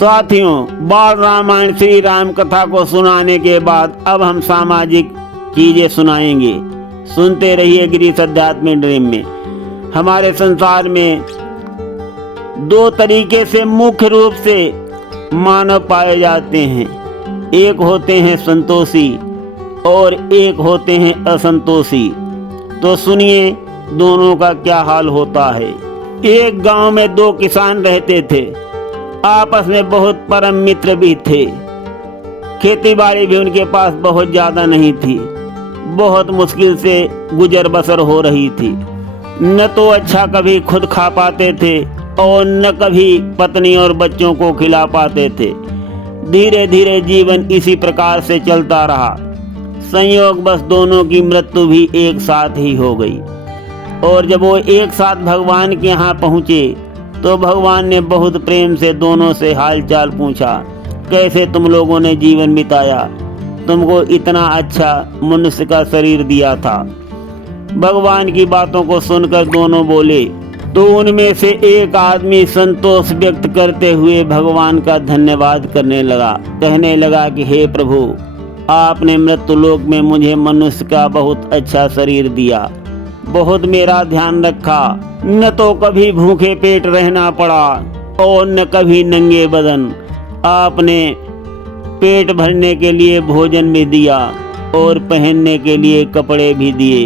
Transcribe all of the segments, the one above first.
साथियों, बाल रामायण श्री राम कथा को सुनाने के बाद अब हम सामाजिक चीजें सुनाएंगे। सुनते रहिए गिरीश अध्यात्म ड्रीम में। हमारे संसार में दो तरीके से मुख्य रूप से मानव पाए जाते हैं। एक होते हैं संतोषी और एक होते हैं असंतोषी। तो सुनिए दोनों का क्या हाल होता है। एक गांव में दो किसान रहते थे। आपस में बहुत परम मित्र भी थे। खेती बाड़ी भी उनके पास बहुत ज्यादा नहीं थी। बहुत मुश्किल से गुजर बसर हो रही थी। न तो अच्छा कभी खुद खा पाते थे और न कभी पत्नी और बच्चों को खिला पाते थे। धीरे धीरे जीवन इसी प्रकार से चलता रहा। संयोग बस दोनों की मृत्यु भी एक साथ ही हो गई। और जब वो एक साथ भगवान के यहाँ पहुँचे तो भगवान ने बहुत प्रेम से दोनों से हालचाल पूछा, कैसे तुम लोगों ने जीवन बिताया? तुमको इतना अच्छा मनुष्य का शरीर दिया था। भगवान की बातों को सुनकर दोनों बोले। तो उनमें से एक आदमी संतोष व्यक्त करते हुए भगवान का धन्यवाद करने लगा। कहने लगा कि हे प्रभु, आपने मृत्यु लोक में मुझे मनुष्य का बहुत अच्छा शरीर दिया, बहुत मेरा ध्यान रखा। न तो कभी भूखे पेट रहना पड़ा और न कभी नंगे बदन। आपने पेट भरने के लिए भोजन भी दिया और पहनने के लिए कपड़े भी दिए।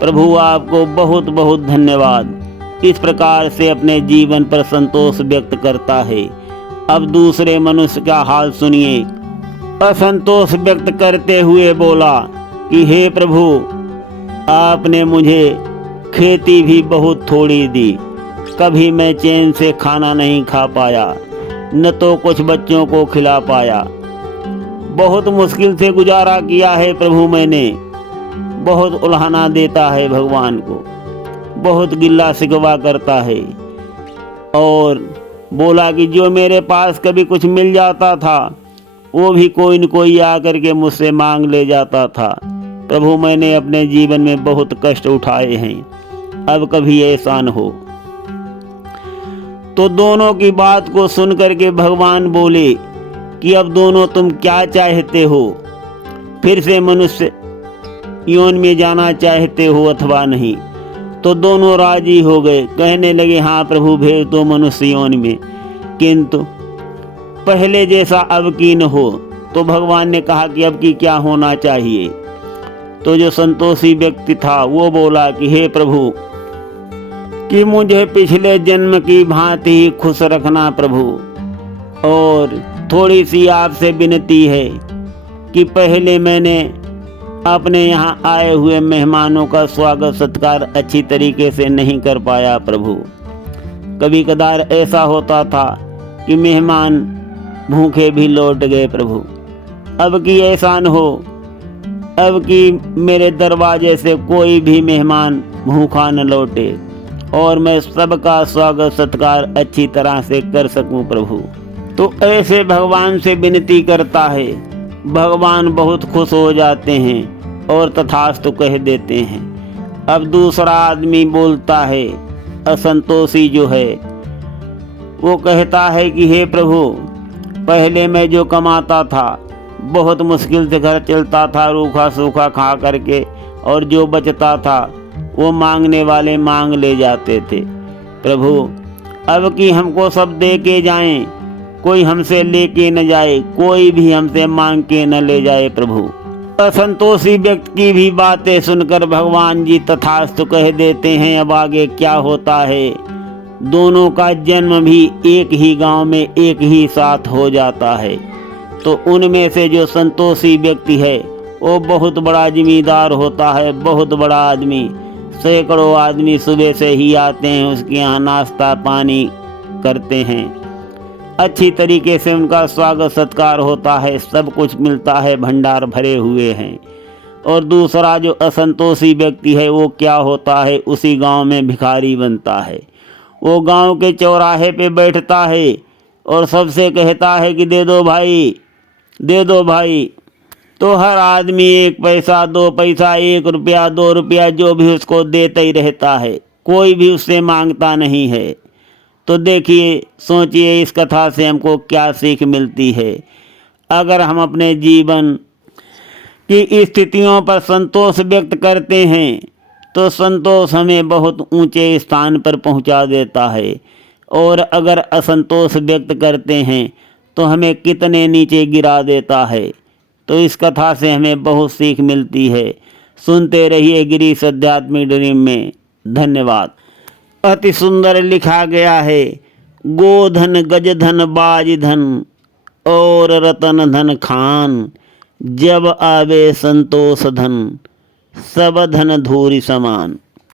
प्रभु आपको बहुत बहुत धन्यवाद। इस प्रकार से अपने जीवन पर संतोष व्यक्त करता है। अब दूसरे मनुष्य का हाल सुनिए। असंतोष व्यक्त करते हुए बोला कि हे प्रभु, आपने मुझे खेती भी बहुत थोड़ी दी। कभी मैं चैन से खाना नहीं खा पाया, न तो कुछ बच्चों को खिला पाया। बहुत मुश्किल से गुजारा किया है प्रभु मैंने। बहुत उल्हाना देता है भगवान को, बहुत गिल्ला शिकवा करता है। और बोला कि जो मेरे पास कभी कुछ मिल जाता था वो भी कोई न कोई आकर के मुझसे मांग ले जाता था। प्रभु मैंने अपने जीवन में बहुत कष्ट उठाए हैं, अब कभी ऐसा न हो। तो दोनों की बात को सुनकर के भगवान बोले कि अब दोनों तुम क्या चाहते हो? फिर से मनुष्य योन में जाना चाहते हो अथवा नहीं? तो दोनों राजी हो गए। कहने लगे हाँ प्रभु, भेज दो मनुष्य योन में, किंतु पहले जैसा अब की न हो। तो भगवान ने कहा कि अब की क्या होना चाहिए? तो जो संतोषी व्यक्ति था वो बोला कि हे प्रभु, कि मुझे पिछले जन्म की भांति ही खुश रखना प्रभु। और थोड़ी सी आपसे विनती है कि पहले मैंने अपने यहाँ आए हुए मेहमानों का स्वागत सत्कार अच्छी तरीके से नहीं कर पाया प्रभु। कभी कदार ऐसा होता था कि मेहमान भूखे भी लौट गए प्रभु। अब की ऐसा न हो, अब की मेरे दरवाजे से कोई भी मेहमान भूखा न लौटे और मैं सबका स्वागत सत्कार अच्छी तरह से कर सकूं प्रभु। तो ऐसे भगवान से विनती करता है। भगवान बहुत खुश हो जाते हैं और तथास्तु कह देते हैं। अब दूसरा आदमी बोलता है, असंतोषी जो है, वो कहता है कि हे प्रभु, पहले मैं जो कमाता था बहुत मुश्किल से घर चलता था, रूखा सूखा खा करके, और जो बचता था वो मांगने वाले मांग ले जाते थे। प्रभु अब कि हमको सब दे के जाएं, कोई हमसे लेके न जाए, कोई भी हमसे मांग के न ले जाए प्रभु। असंतोषी व्यक्ति की भी बातें सुनकर भगवान जी तथास्तु कह देते हैं। अब आगे क्या होता है? दोनों का जन्म भी एक ही गांव में एक ही साथ हो जाता है। तो उनमें से जो संतोषी व्यक्ति है वो बहुत बड़ा जिम्मेदार होता है, बहुत बड़ा आदमी। सैकड़ों आदमी सुबह से ही आते हैं, उसके यहाँ नाश्ता पानी करते हैं, अच्छी तरीके से उनका स्वागत सत्कार होता है, सब कुछ मिलता है, भंडार भरे हुए हैं। और दूसरा जो असंतोषी व्यक्ति है वो क्या होता है? उसी गांव में भिखारी बनता है। वो गांव के चौराहे पे बैठता है और सबसे कहता है कि दे दो भाई, दे दो भाई। तो हर आदमी 1 पैसा 2 पैसा 1 रुपया 2 रुपया जो भी उसको देता ही रहता है, कोई भी उससे मांगता नहीं है। तो देखिए, सोचिए इस कथा से हमको क्या सीख मिलती है। अगर हम अपने जीवन की स्थितियों पर संतोष व्यक्त करते हैं तो संतोष हमें बहुत ऊंचे स्थान पर पहुंचा देता है, और अगर असंतोष व्यक्त करते हैं तो हमें कितने नीचे गिरा देता है। तो इस कथा से हमें बहुत सीख मिलती है। सुनते रहिए गिरीश आध्यात्मिक ड्रीम में। धन्यवाद। अति सुंदर लिखा गया है, गोधन गजधन बाज धन और रतन धन खान, जब आवे संतोष धन सब धन धूरि समान।